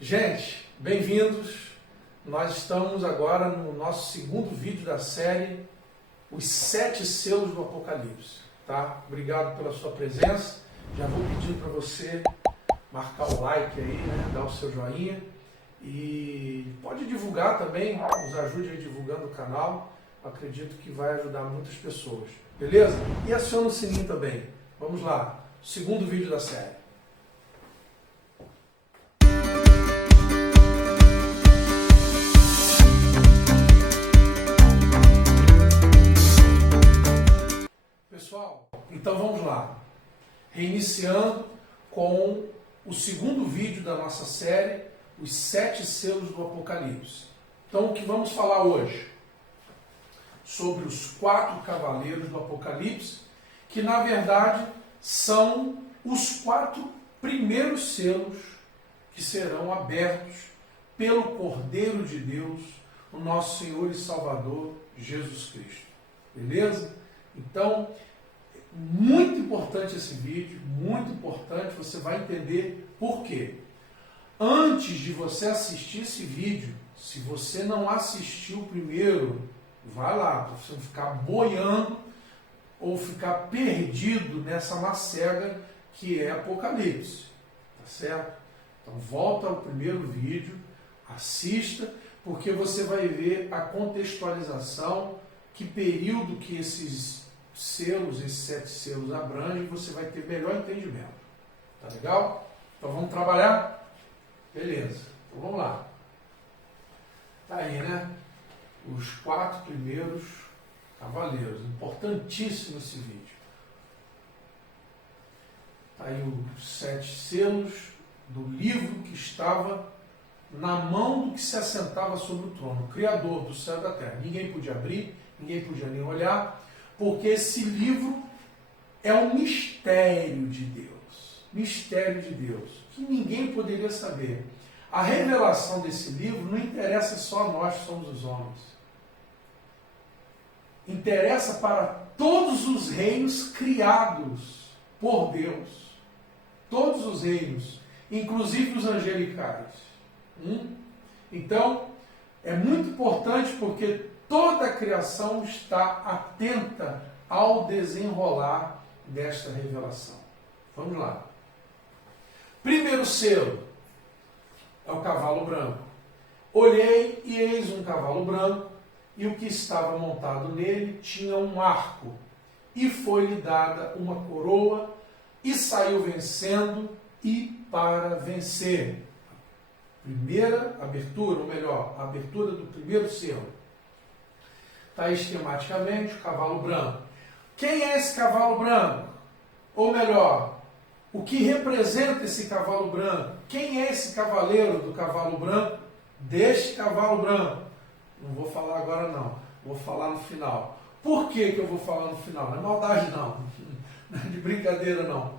Gente, bem-vindos. Nós estamos agora no nosso segundo vídeo da série Os 7 Selos do Apocalipse. Tá? Obrigado pela sua presença. Já vou pedir para você marcar o like aí, né? Dar o seu joinha. E pode divulgar também, nos ajude aí divulgando o canal. Acredito que vai ajudar muitas pessoas. Beleza? E aciona o sininho também. Vamos lá. Segundo vídeo da série. Pessoal, então vamos lá. Reiniciando com o segundo vídeo da nossa série, Os 7 Selos do Apocalipse. Então, o que vamos falar hoje? Sobre os 4 cavaleiros do Apocalipse, que na verdade são os 4 primeiros selos que serão abertos pelo Cordeiro de Deus, o nosso Senhor e Salvador Jesus Cristo. Beleza? Então, muito importante esse vídeo, muito importante, você vai entender por quê. Antes de você assistir esse vídeo, se você não assistiu primeiro, vai lá, para você não ficar boiando ou ficar perdido nessa macega que é Apocalipse. Tá certo? Então volta ao primeiro vídeo, assista, porque você vai ver a contextualização, que período que esses selos, esses 7 selos abrangem, você vai ter melhor entendimento. Tá legal? Então vamos trabalhar? Beleza. Então vamos lá. Tá aí, né? Os 4 primeiros cavaleiros. Importantíssimo esse vídeo. Tá aí os 7 selos do livro que estava na mão do que se assentava sobre o trono, o Criador do céu e da terra. Ninguém podia abrir, ninguém podia nem olhar, porque esse livro é um mistério de Deus. Mistério de Deus, que ninguém poderia saber. A revelação desse livro não interessa só a nós que somos os homens. Interessa para todos os reinos criados por Deus. Todos os reinos, inclusive os angelicais. Então, é muito importante porque toda a criação está atenta ao desenrolar desta revelação. Vamos lá. Primeiro selo é o cavalo branco. Olhei e eis um cavalo branco, e o que estava montado nele tinha um arco, e foi-lhe dada uma coroa, e saiu vencendo e para vencer. Primeira abertura, ou melhor, a abertura do primeiro selo. Está aí esquematicamente o cavalo branco. Quem é esse cavalo branco? Ou melhor, o que representa esse cavalo branco? Quem é esse cavaleiro do cavalo branco? Deste cavalo branco? Não vou falar agora não, vou falar no final. Por que eu vou falar no final? Não é maldade não, não é de brincadeira não.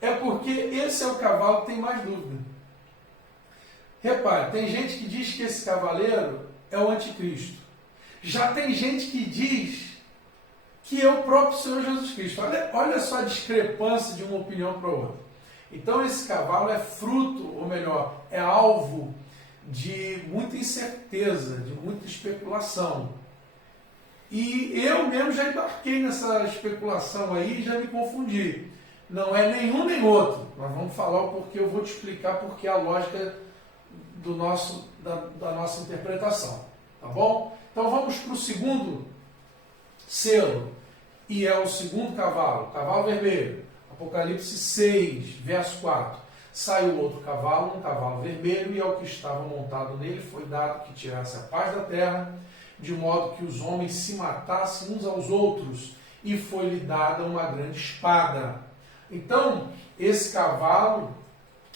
É porque esse é o cavalo que tem mais dúvida. Repare, tem gente que diz que esse cavaleiro é o anticristo. Já tem gente que diz que é o próprio Senhor Jesus Cristo. Olha só a discrepância de uma opinião para outra. Então esse cavalo é fruto, ou melhor, é alvo de muita incerteza, de muita especulação. E eu mesmo já embarquei nessa especulação aí e já me confundi. Não é nenhum nem outro. Nós vamos falar o porquê, eu vou te explicar porque a lógica da nossa interpretação. Tá bom? Então vamos para o segundo selo. E é o segundo cavalo, cavalo vermelho. Apocalipse 6, verso 4. Saiu outro cavalo, um cavalo vermelho, e ao que estava montado nele foi dado que tirasse a paz da terra, de modo que os homens se matassem uns aos outros, e foi-lhe dada uma grande espada. Então, esse cavalo,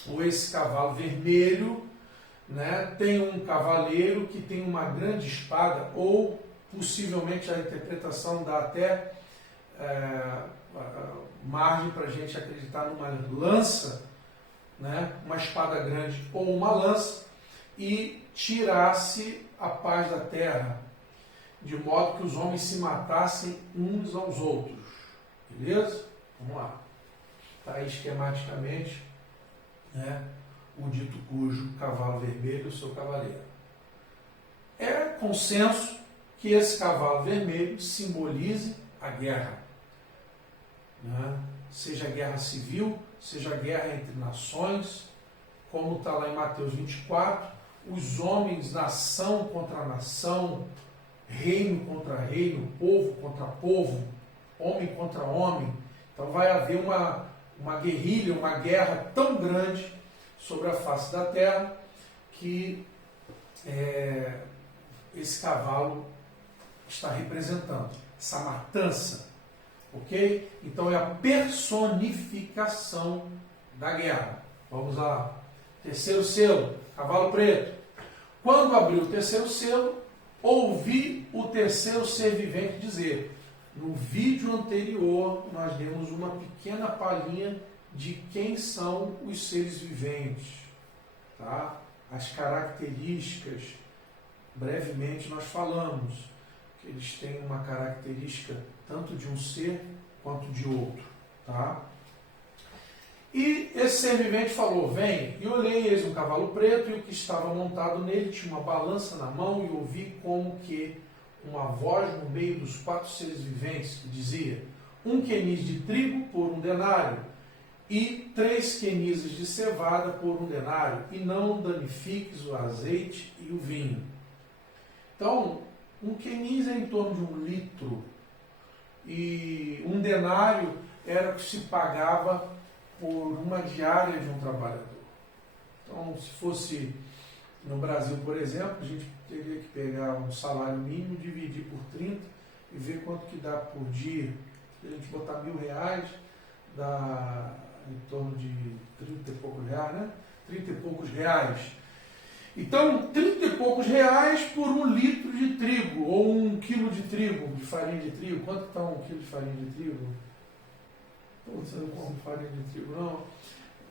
ou esse cavalo vermelho, né, tem um cavaleiro que tem uma grande espada, ou possivelmente a interpretação dá até margem para a gente acreditar numa lança, né, uma espada grande ou uma lança, e tirasse a paz da terra, de modo que os homens se matassem uns aos outros. Beleza? Vamos lá. Está aí esquematicamente, né, o dito cujo cavalo vermelho, o seu cavaleiro. É consenso que esse cavalo vermelho simbolize a guerra, né? Seja guerra civil, seja guerra entre nações, como está lá em Mateus 24, os homens, nação contra nação, reino contra reino, povo contra povo, homem contra homem. Então vai haver uma guerrilha, uma guerra tão grande sobre a face da terra que esse cavalo está representando, essa matança, ok? Então é a personificação da guerra. Vamos lá. Terceiro selo, cavalo preto. Quando abriu o terceiro selo, ouvi o terceiro ser vivente dizer: no vídeo anterior nós demos uma pequena palhinha de quem são os seres viventes, tá? As características, brevemente nós falamos que eles têm uma característica tanto de um ser quanto de outro, tá? E esse ser vivente falou: vem, e olhei, eis um cavalo preto, e o que estava montado nele tinha uma balança na mão, e ouvi como que uma voz no meio dos 4 seres viventes que dizia: 1 queniz de trigo por 1 denário, e 3 quenizes de cevada por 1 denário, e não danifiques o azeite e o vinho. Então, 1 queniz é em torno de 1 litro, e 1 denário era o que se pagava por uma diária de um trabalhador. Então, se fosse no Brasil, por exemplo, a gente teria que pegar um salário mínimo, dividir por 30 e ver quanto que dá por dia. Se a gente botar R$1.000, dá em torno de 30 e poucos reais, né? 30 e poucos reais. Então, 30 e poucos reais por 1 litro de trigo, ou 1 quilo de trigo, de farinha de trigo. Quanto está 1 quilo de farinha de trigo? Pô, você não come farinha de trigo, não?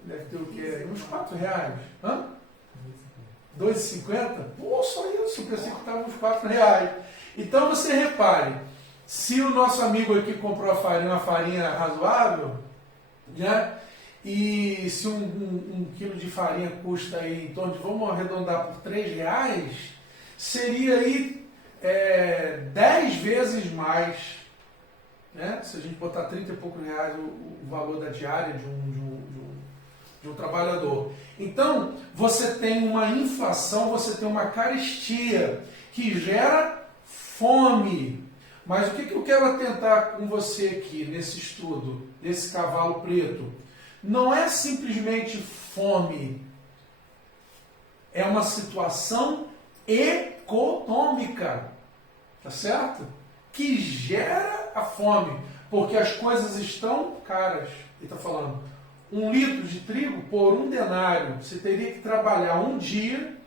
Deve ter o quê? Uns R$4. Hã? R$2,50? Pô, só isso. Eu pensei que estava uns R$4. Então, você repare, se o nosso amigo aqui comprou a farinha, uma farinha razoável, né? E se um quilo de farinha custa aí em torno de, vamos arredondar por R$3, seria aí 10 vezes mais, né? Se a gente botar 30 e poucos reais o valor da diária de um trabalhador. Então, você tem uma inflação, você tem uma carestia que gera fome. Mas o que eu quero atentar com você aqui nesse estudo, desse cavalo preto? Não é simplesmente fome, é uma situação econômica, tá certo? Que gera a fome, porque as coisas estão caras. Ele está falando, 1 litro de trigo por 1 denário. Você teria que trabalhar um dia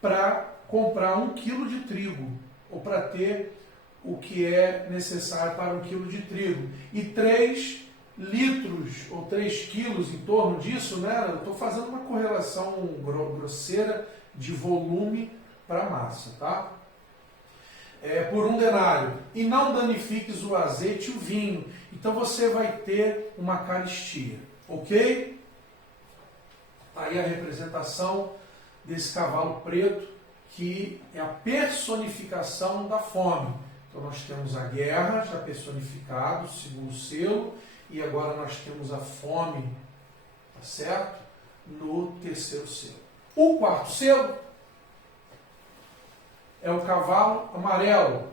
para comprar 1 quilo de trigo, ou para ter o que é necessário para 1 quilo de trigo. E 3 litros, ou 3 quilos em torno disso, né? Eu estou fazendo uma correlação grosseira de volume para massa, tá? Por 1 denário. E não danifiques o azeite e o vinho. Então você vai ter uma carestia, ok? Aí a representação desse cavalo preto, que é a personificação da fome. Então nós temos a guerra, já personificado, segundo selo, e agora nós temos a fome, tá certo? No terceiro selo. O 4º selo é o cavalo amarelo.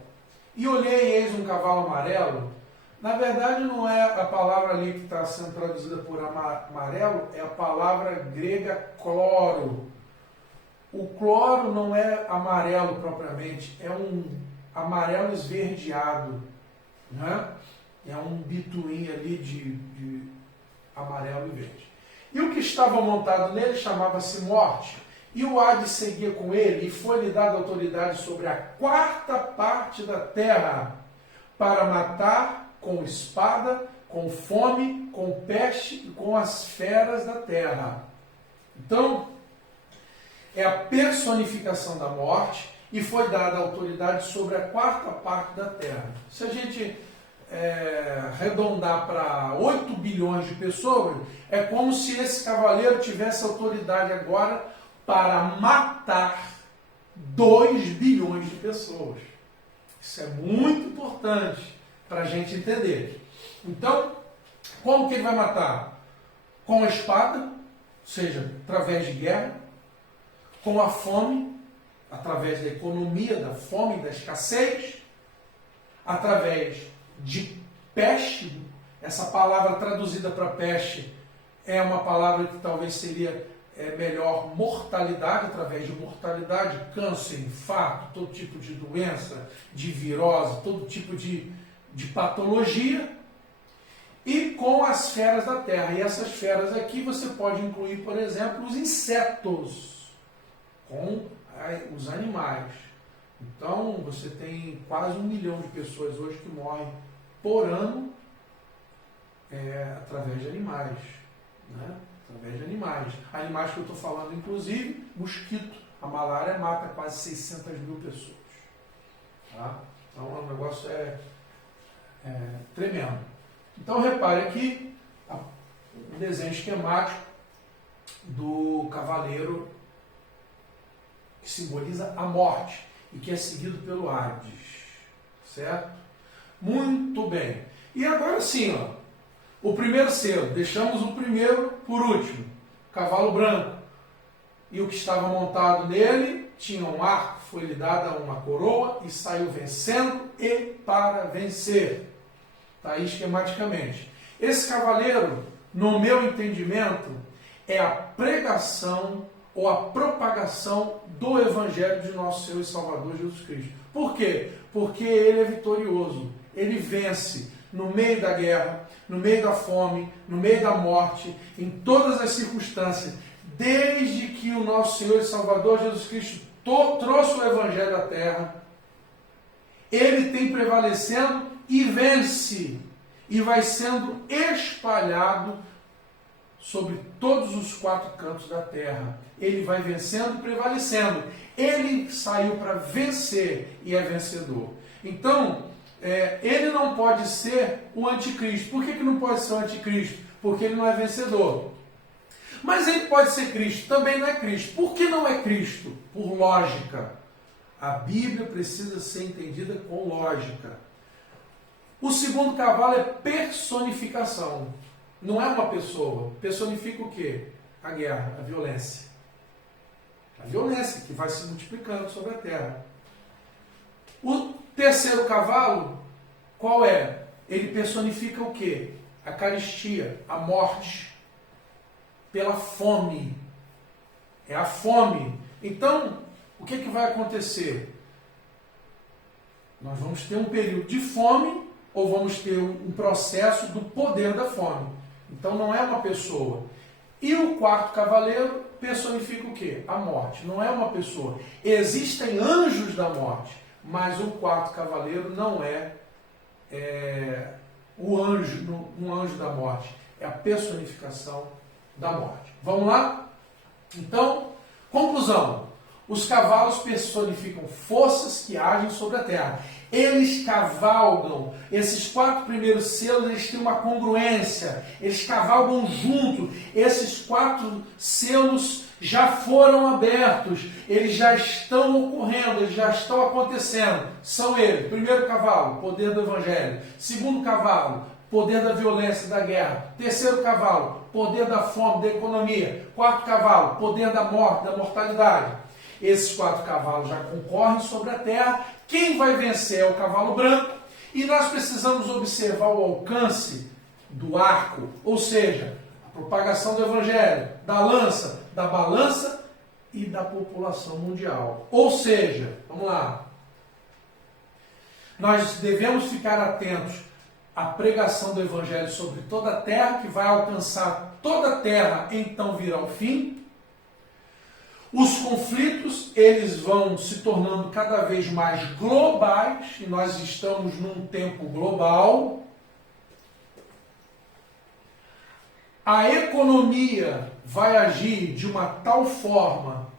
E olhei e eis um cavalo amarelo. Na verdade não é a palavra ali que está sendo traduzida por amarelo, é a palavra grega cloro. O cloro não é amarelo propriamente, é um amarelo esverdeado, né? É um bituim ali de amarelo e verde. E o que estava montado nele chamava-se Morte, e o Hades seguia com ele, e foi-lhe dada autoridade sobre a 4ª parte da terra, para matar com espada, com fome, com peste e com as feras da terra. Então, é a personificação da morte, e foi dada autoridade sobre a 4ª parte da terra. Se a gente arredondar para 8 bilhões de pessoas, é como se esse cavaleiro tivesse autoridade agora para matar 2 bilhões de pessoas. Isso é muito importante para a gente entender. Então, como que ele vai matar? Com a espada, ou seja, através de guerra, com a fome, através da economia, da fome, da escassez, através de peste. Essa palavra traduzida para peste é uma palavra que talvez seria melhor mortalidade, através de mortalidade, câncer, infarto, todo tipo de doença, de virose, todo tipo de patologia, e com as feras da terra. E essas feras aqui você pode incluir, por exemplo, os insetos, com os animais. Então, você tem quase 1 milhão de pessoas hoje que morrem por ano através de animais. Né? Através de animais. Animais que eu estou falando, inclusive, mosquito. A malária mata quase 600 mil pessoas. Tá? Então, o negócio é tremendo. Então, repare aqui um desenho esquemático do cavaleiro que simboliza a morte e que é seguido pelo Hades. Certo? Muito bem. E agora sim, ó, o primeiro selo. Deixamos o primeiro por último. Cavalo branco. E o que estava montado nele tinha um arco, foi-lhe dada uma coroa e saiu vencendo e para vencer. Está aí esquematicamente. Esse cavaleiro, no meu entendimento, é a pregação ou a propagação do Evangelho de nosso Senhor e Salvador Jesus Cristo. Por quê? Porque ele é vitorioso. Ele vence no meio da guerra, no meio da fome, no meio da morte, em todas as circunstâncias. Desde que o nosso Senhor e Salvador Jesus Cristo trouxe o Evangelho à terra, ele tem prevalecendo e vence, e vai sendo espalhado sobre todos os 4 cantos da terra. Ele vai vencendo e prevalecendo. Ele saiu para vencer e é vencedor. Então, ele não pode ser o anticristo. Por que não pode ser o anticristo? Porque ele não é vencedor. Mas ele pode ser Cristo, também não é Cristo. Por que não é Cristo? Por lógica. A Bíblia precisa ser entendida com lógica. O segundo cavalo é personificação. Não é uma pessoa. Personifica o quê? A guerra, a violência. A violência que vai se multiplicando sobre a terra. O terceiro cavalo, qual é? Ele personifica o quê? A carestia, a morte, pela fome. É a fome. Então, o que vai acontecer? Nós vamos ter um período de fome ou vamos ter um processo do poder da fome. Então, não é uma pessoa. E o quarto cavaleiro personifica o quê? A morte. Não é uma pessoa. Existem anjos da morte, mas o quarto cavaleiro não é um anjo da morte. É a personificação da morte. Vamos lá? Então, conclusão. Os cavalos personificam forças que agem sobre a terra. Eles cavalgam. Esses 4 primeiros selos, eles têm uma congruência. Eles cavalgam junto. Esses 4 selos já foram abertos. Eles já estão ocorrendo. Eles já estão acontecendo. São eles. Primeiro cavalo, poder do Evangelho. Segundo cavalo, poder da violência, da guerra. Terceiro cavalo, poder da fome, da economia. Quarto cavalo, poder da morte, da mortalidade. Esses 4 cavalos já concorrem sobre a terra. Quem vai vencer é o cavalo branco. E nós precisamos observar o alcance do arco, ou seja, a propagação do Evangelho, da lança, da balança e da população mundial. Ou seja, vamos lá, nós devemos ficar atentos à pregação do Evangelho sobre toda a terra, que vai alcançar toda a terra, então virá o fim. Os conflitos, eles vão se tornando cada vez mais globais, e nós estamos num tempo global. A economia vai agir de uma tal forma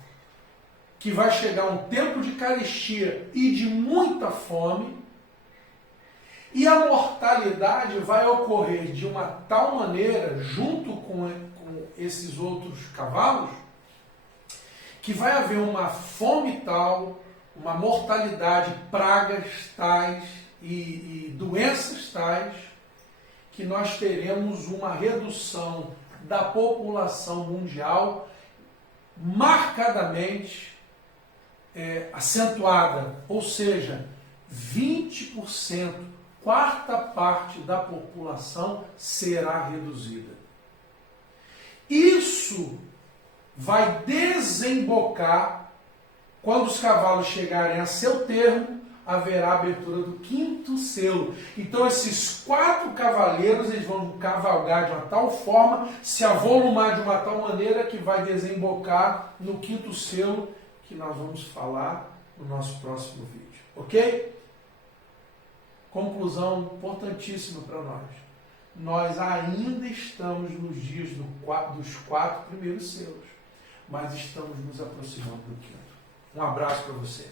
que vai chegar um tempo de carestia e de muita fome. E a mortalidade vai ocorrer de uma tal maneira, junto com esses outros cavalos, que vai haver uma fome tal, uma mortalidade, pragas tais e doenças tais, que nós teremos uma redução da população mundial marcadamente acentuada, ou seja, 20%, quarta parte da população será reduzida. Isso vai desembocar, quando os cavalos chegarem a seu termo, haverá a abertura do quinto selo. Então esses 4 cavaleiros, eles vão cavalgar de uma tal forma, se avolumar de uma tal maneira, que vai desembocar no quinto selo, que nós vamos falar no nosso próximo vídeo. Ok? Conclusão importantíssima para nós. Nós ainda estamos nos dias dos 4 primeiros selos, mas estamos nos aproximando do quinto. Um abraço para você.